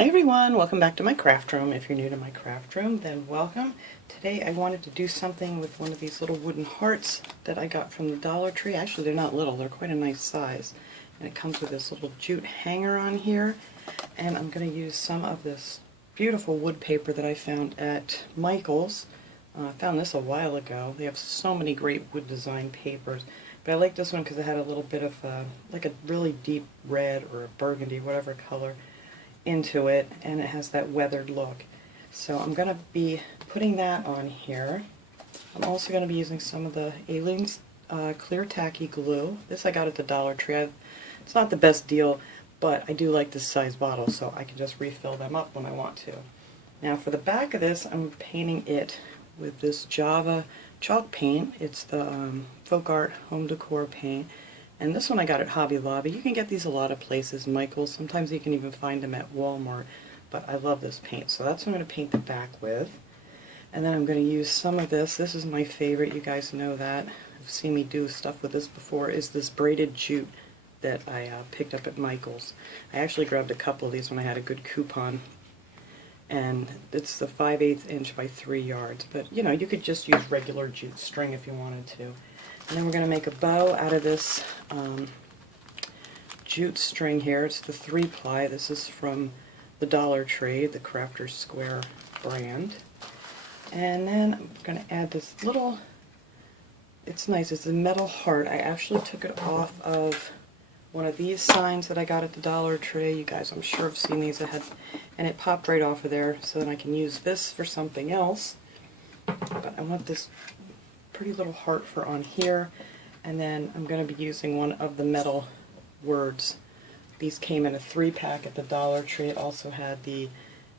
Hi everyone, welcome back to my craft room. If you're new to my craft room, then welcome. Today I wanted to do something with one of these little wooden hearts that I got from the Dollar Tree. Actually, they're not little, they're quite a nice size. And it comes with this little jute hanger on here. And I'm going to use some of this beautiful wood paper that I found at Michael's. I found this a while ago. They have so many great wood design papers. But I like this one because it had a little bit of like a really deep red or a burgundy, whatever color, into it, and it has that weathered look. So I'm going to be putting that on here. I'm also going to be using some of the Aliens clear tacky glue. This I got at the Dollar Tree. It's not the best deal, but I do like this size bottle, so I can just refill them up when I want to. Now for the back of this, I'm painting it with this Java chalk paint. It's the Folk Art Home Decor paint. And this one I got at Hobby Lobby. You can get these a lot of places, Michael's. Sometimes you can even find them at Walmart. But I love this paint, so that's what I'm going to paint the back with. And then I'm going to use some of this. This is my favorite. You guys know that. You've seen me do stuff with this before. Is this braided jute that I picked up at Michael's. I actually grabbed a couple of these when I had a good coupon. And it's the 5/8 inch by 3 yards. But you know, you could just use regular jute string if you wanted to. And then we're going to make a bow out of this jute string here. It's the 3-ply. This is from the Dollar Tree, the Crafter's Square brand. And then I'm going to add this little, it's nice, it's a metal heart. I actually took it off of one of these signs that I got at the Dollar Tree. You guys, I'm sure have seen these ahead. And it popped right off of there, so then I can use this for something else. But I want this pretty little heart for on here, and then I'm going to be using one of the metal words. These came in a 3-pack at the Dollar Tree. It also had the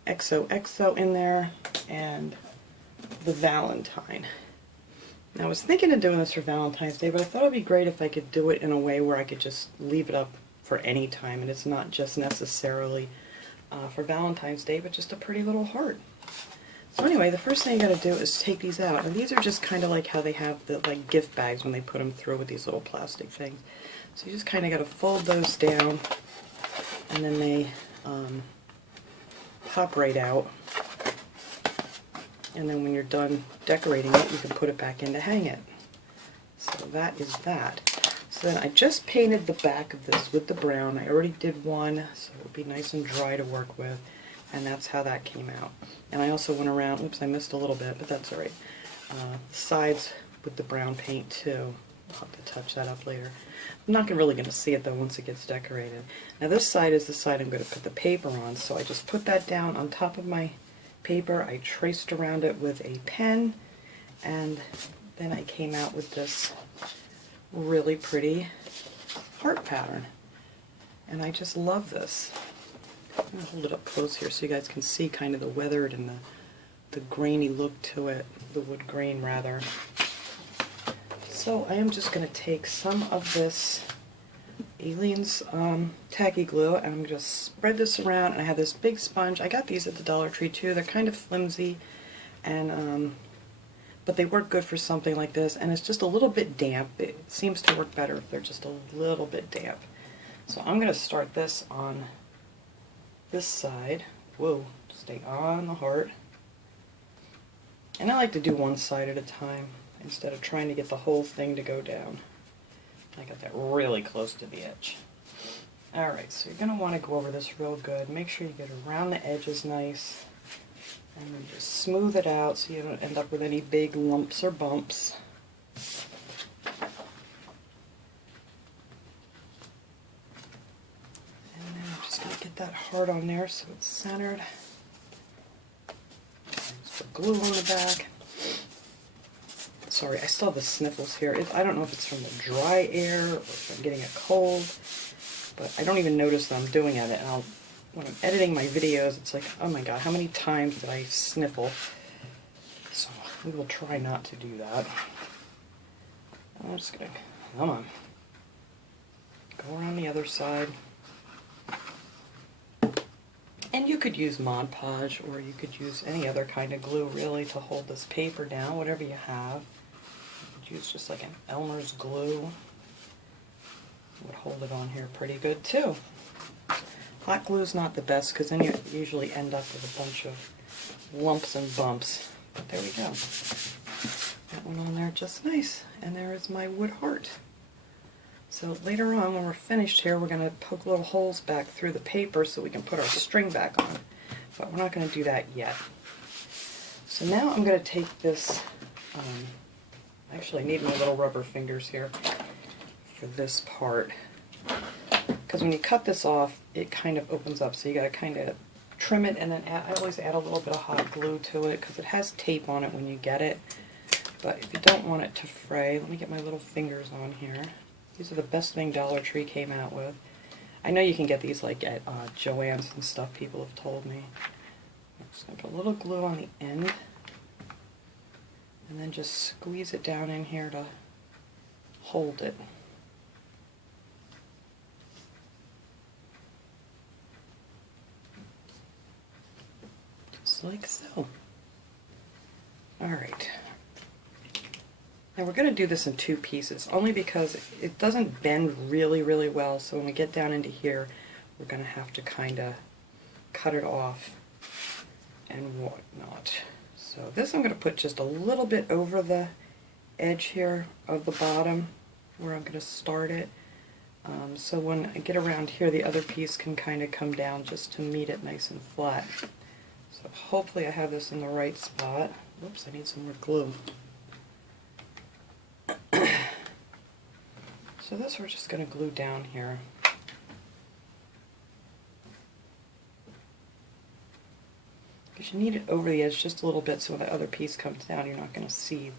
XOXO in there and the Valentine. Now I was thinking of doing this for Valentine's Day, but I thought it would be great if I could do it in a way where I could just leave it up for any time, and it's not just necessarily for Valentine's Day, but just a pretty little heart. So anyway, the first thing you got to do is take these out. And these are just kind of like how they have the like gift bags when they put them through with these little plastic things. So you just kind of got to fold those down, and then they pop right out. And then when you're done decorating it, you can put it back in to hang it. So that is that. So then I just painted the back of this with the brown. I already did one, so it would be nice and dry to work with. And that's how that came out. And I also went around, oops, I missed a little bit, but that's alright. The sides with the brown paint too. I'll have to touch that up later. I'm not really going to see it though once it gets decorated. Now this side is the side I'm going to put the paper on, so I just put that down on top of my paper. I traced around it with a pen, and then I came out with this really pretty heart pattern. And I just love this. I'm going to hold it up close here so you guys can see kind of the weathered and the grainy look to it, the wood grain rather. So I am just going to take some of this Aliens tacky glue, and I'm going to spread this around. And I have this big sponge. I got these at the Dollar Tree too. They're kind of flimsy, and but they work good for something like this. And it's just a little bit damp. It seems to work better if they're just a little bit damp. So I'm going to start this on this side. Whoa, stay on the heart. And I like to do one side at a time instead of trying to get the whole thing to go down. I got that really close to the edge. Alright, so you're going to want to go over this real good. Make sure you get around the edges nice. And then just smooth it out so you don't end up with any big lumps or bumps. Get that heart on there so it's centered. Just put glue on the back. Sorry, I still have the sniffles here. I don't know if it's from the dry air or if I'm getting a cold, but I don't even notice that I'm doing it. And when I'm editing my videos, it's like, oh my god, how many times did I sniffle? So we will try not to do that. I'm just gonna, come on, go around the other side. And you could use Mod Podge, or you could use any other kind of glue really to hold this paper down, whatever you have. You could use just like an Elmer's glue. It would hold it on here pretty good too. Hot glue is not the best because then you usually end up with a bunch of lumps and bumps. But there we go. That one on there just nice. And there is my wood heart. So later on when we're finished here, we're going to poke little holes back through the paper so we can put our string back on. But we're not going to do that yet. So now I'm going to take this, actually I need my little rubber fingers here for this part. Because when you cut this off, it kind of opens up, so you got to kind of trim it and then I always add a little bit of hot glue to it because it has tape on it when you get it. But if you don't want it to fray, let me get my little fingers on here. These are the best thing Dollar Tree came out with. I know you can get these like at Joann's and stuff, people have told me. I'm just going to put a little glue on the end and then just squeeze it down in here to hold it. Just like so. Alright. Now we're going to do this in two pieces, only because it doesn't bend really, really well, so when we get down into here, we're going to have to kind of cut it off and whatnot. So this I'm going to put just a little bit over the edge here of the bottom, where I'm going to start it. So when I get around here, the other piece can kind of come down just to meet it nice and flat. So hopefully I have this in the right spot. Whoops, I need some more glue. So this we're just going to glue down here. Because you need it over the edge just a little bit so when the other piece comes down you're not going to see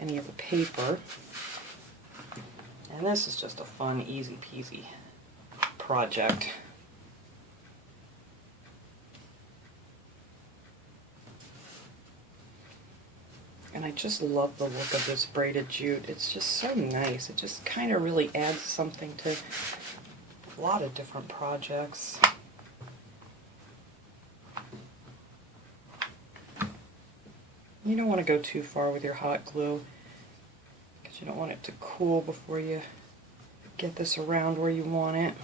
any of the paper. And this is just a fun, easy peasy project. And I just love the look of this braided jute. It's just so nice. It just kind of really adds something to a lot of different projects. You don't want to go too far with your hot glue because you don't want it to cool before you get this around where you want it.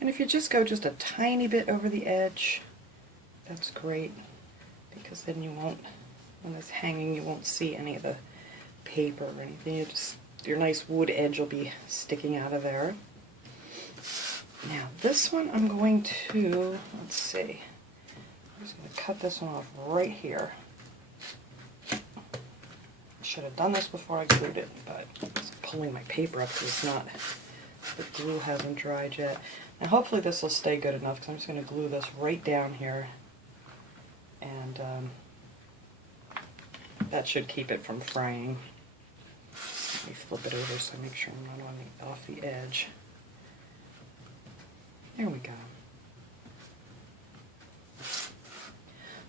And if you just go just a tiny bit over the edge, that's great, because then you won't, when it's hanging, you won't see any of the paper or anything. You just, your nice wood edge will be sticking out of there. Now this one I'm going to, let's see, I'm just going to cut this one off right here. I should have done this before I glued it, but I'm just pulling my paper up because it's not, the glue hasn't dried yet. Now hopefully this will stay good enough because I'm just going to glue this right down here, and that should keep it from fraying. Let me flip it over so I make sure I'm not on the, off the edge. There we go.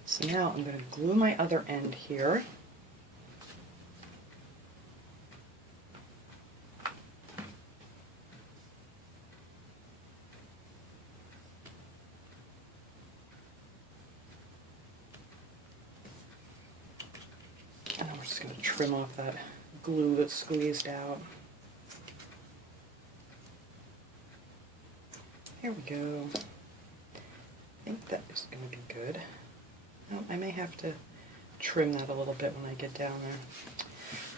So now I'm going to glue my other end here. I'm just going to trim off that glue that's squeezed out. Here we go. I think that is going to be good. Oh, I may have to trim that a little bit when I get down there.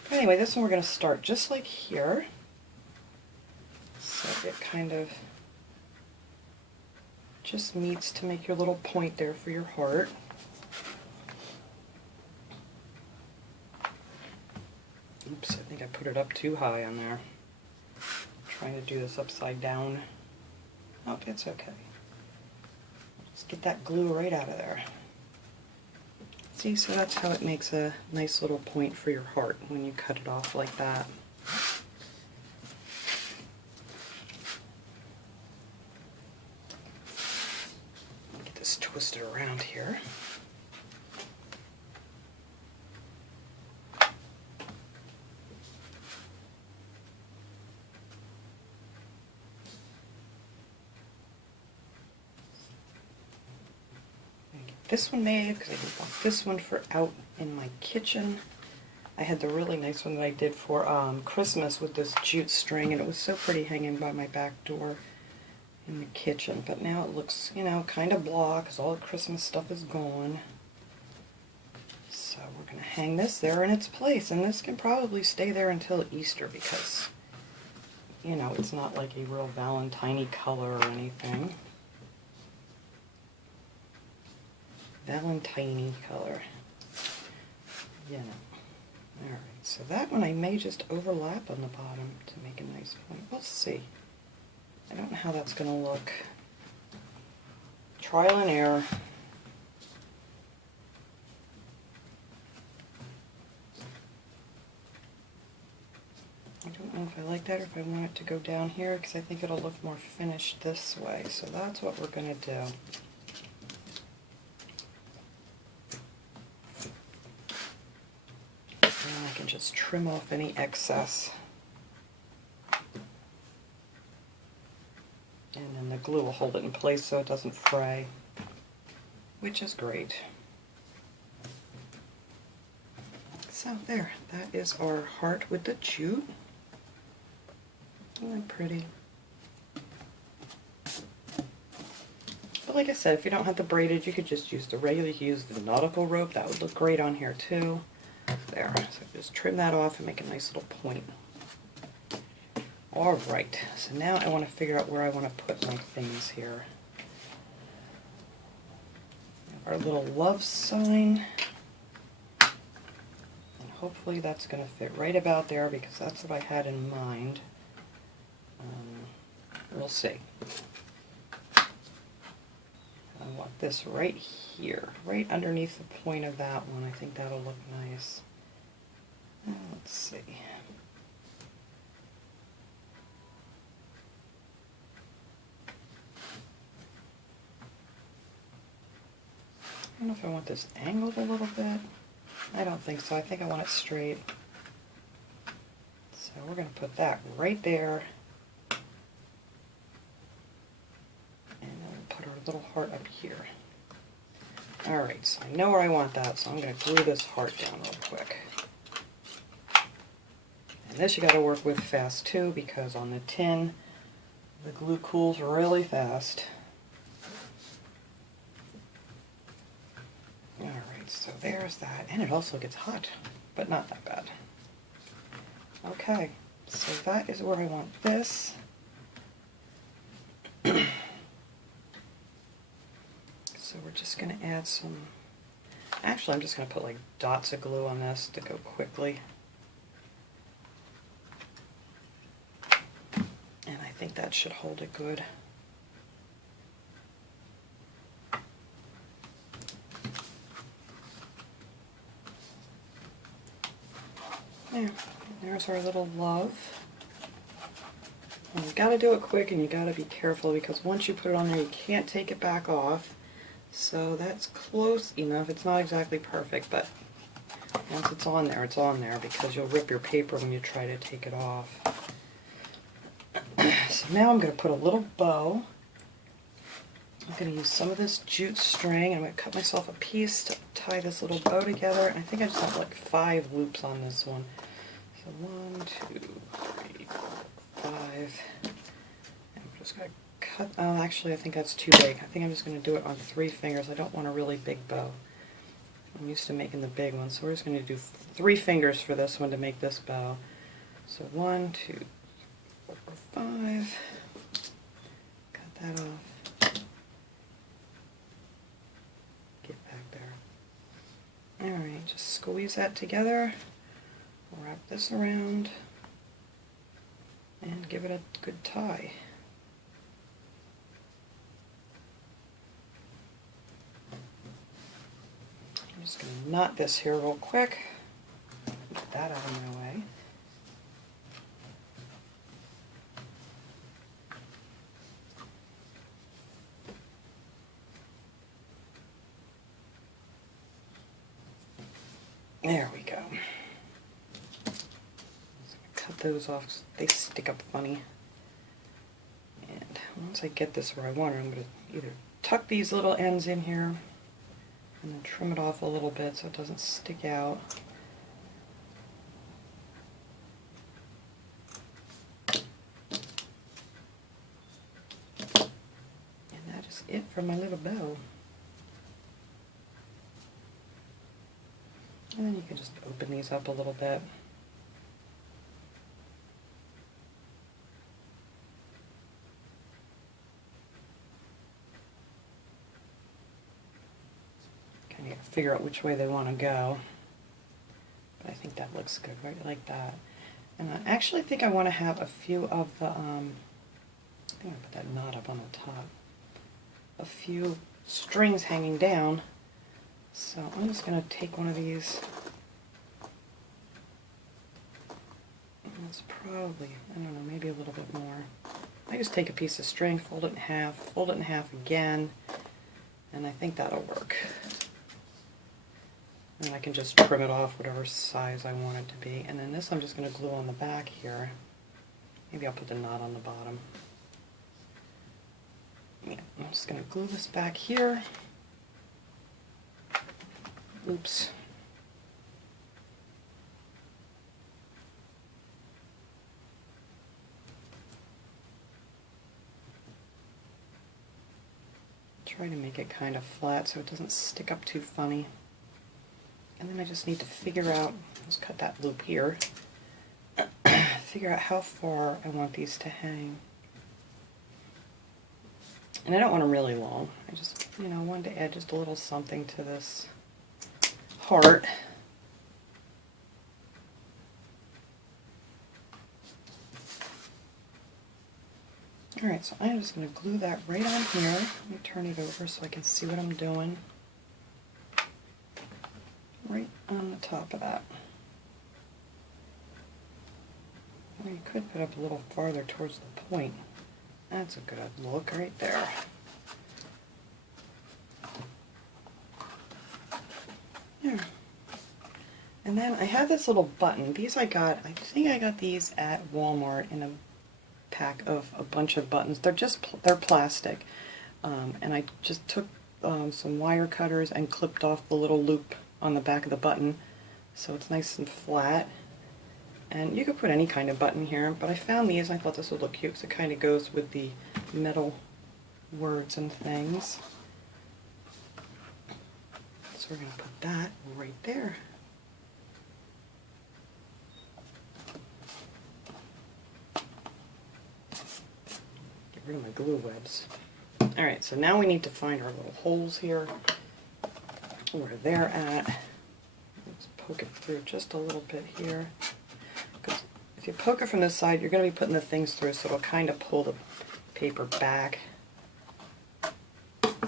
But anyway, this one we're going to start just like here. So it kind of just meets to make your little point there for your heart. Oops, I think I put it up too high on there. I'm trying to do this upside down. Oh, it's okay. Just get that glue right out of there. See, so that's how it makes a nice little point for your heart when you cut it off like that. Get this twisted around here. this one made because I didn't want this one for out in my kitchen. I had the really nice one that I did for Christmas with this jute string, and it was so pretty hanging by my back door in the kitchen. But now it looks, you know, kind of blah because all the Christmas stuff is gone. So we're going to hang this there in its place, and this can probably stay there until Easter because, you know, it's not like a real Valentine-y color or anything. Valentine-y color, you know. Alright, so that one I may just overlap on the bottom to make a nice point. We'll see. I don't know how that's going to look. Trial and error. I don't know if I like that or if I want it to go down here because I think it'll look more finished this way. So that's what we're going to do. And I can just trim off any excess. And then the glue will hold it in place so it doesn't fray, which is great. So there, that is our heart with the jute. Isn't that pretty? But like I said, if you don't have the braided, you could just use the regular, you could use the nautical rope. That would look great on here too. There, so just trim that off and make a nice little point. Alright, so now I want to figure out where I want to put my things here. Our little love sign. And hopefully that's going to fit right about there because that's what I had in mind. We'll see. I want this right here, right underneath the point of that one. I think that'll look nice. Let's see. I don't know if I want this angled a little bit. I don't think so. I think I want it straight. So we're going to put that right there. And then we'll put our little heart up here. Alright, so I know where I want that, so I'm going to glue this heart down real quick. And this you got to work with fast too, because on the tin, the glue cools really fast. Alright, so there's that. And it also gets hot, but not that bad. Okay, so that is where I want this. So we're just going to add some, actually I'm just going to put like dots of glue on this to go quickly. And I think that should hold it good. There, there's our little love. And you got to do it quick and you got to be careful because once you put it on there you can't take it back off. So that's close enough. It's not exactly perfect, but once it's on there because you'll rip your paper when you try to take it off. So now I'm going to put a little bow. I'm going to use some of this jute string. I'm going to cut myself a piece to tie this little bow together. And I think I just have like 5 loops on this one. So 1, 2, 3, 4, 5. And I'm just going to cut, oh actually I think that's too big. I think I'm just going to do it on 3 fingers. I don't want a really big bow. I'm used to making the big ones, so we're just going to do 3 fingers for this one to make this bow. So 1, 2, 4, 5. Cut that off. Get back there. Alright, just squeeze that together. Wrap this around. And give it a good tie. I'm just going to knot this here real quick. Get that out of my way. There we go. Cut those off 'cause they stick up funny. And once I get this where I want it, I'm going to either tuck these little ends in here and then trim it off a little bit so it doesn't stick out. And that is it for my little bow. And then you can just open these up a little bit. Kind of figure out which way they want to go. But I think that looks good, right like that. And I actually think I want to have a few of the, I think I put that knot up on the top. A few strings hanging down. So I'm just going to take one of these. It's probably, I don't know, maybe a little bit more. I just take a piece of string, fold it in half again, and I think that'll work. And I can just trim it off whatever size I want it to be. And then this I'm just going to glue on the back here. Maybe I'll put the knot on the bottom. Yeah, I'm just going to glue this back here. Oops. Try to make it kind of flat so it doesn't stick up too funny. And then I just need to figure out, let's cut that loop here, figure out how far I want these to hang. And I don't want them really long. I just, wanted to add just a little something to this heart. Alright, so I'm just going to glue that right on here. Let me turn it over so I can see what I'm doing. Right on the top of that. Or you could put up a little farther towards the point. That's a good look right there. There. And then I have this little button. These I think I got these at Walmart in a pack of a bunch of buttons. They're plastic. And I just took some wire cutters and clipped off the little loop on the back of the button so it's nice and flat. And you could put any kind of button here, but I found these and I thought this would look cute because it kind of goes with the metal words and things. So we're going to put that right there. Get rid of my glue webs. Alright, so now we need to find our little holes here, where they're at. Let's poke it through just a little bit here. Because if you poke it from this side, you're going to be putting the things through, so it'll kind of pull the paper back.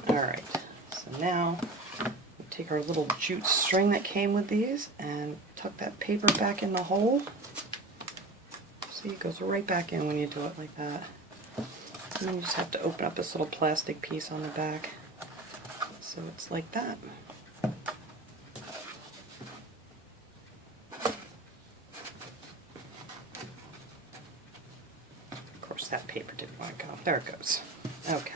Alright, so now we take our little jute string that came with these and tuck that paper back in the hole. See, it goes right back in when you do it like that. And then you just have to open up this little plastic piece on the back. So it's like that. Of course that paper didn't want to go. There it goes. Okay.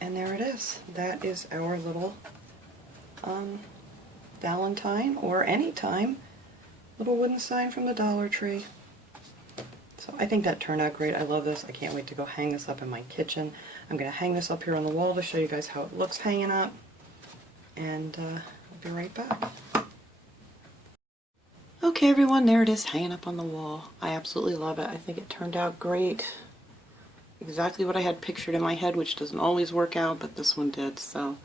And there it is. That is our little Valentine, or anytime, little wooden sign from the Dollar Tree. So I think that turned out great. I love this. I can't wait to go hang this up in my kitchen. I'm going to hang this up here on the wall to show you guys how it looks hanging up. And I'll be right back. Okay everyone, there it is hanging up on the wall. I absolutely love it. I think it turned out great. Exactly what I had pictured in my head, which doesn't always work out, but this one did. So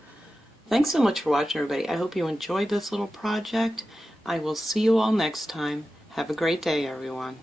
thanks so much for watching, everybody. I hope you enjoyed this little project. I will see you all next time. Have a great day, everyone.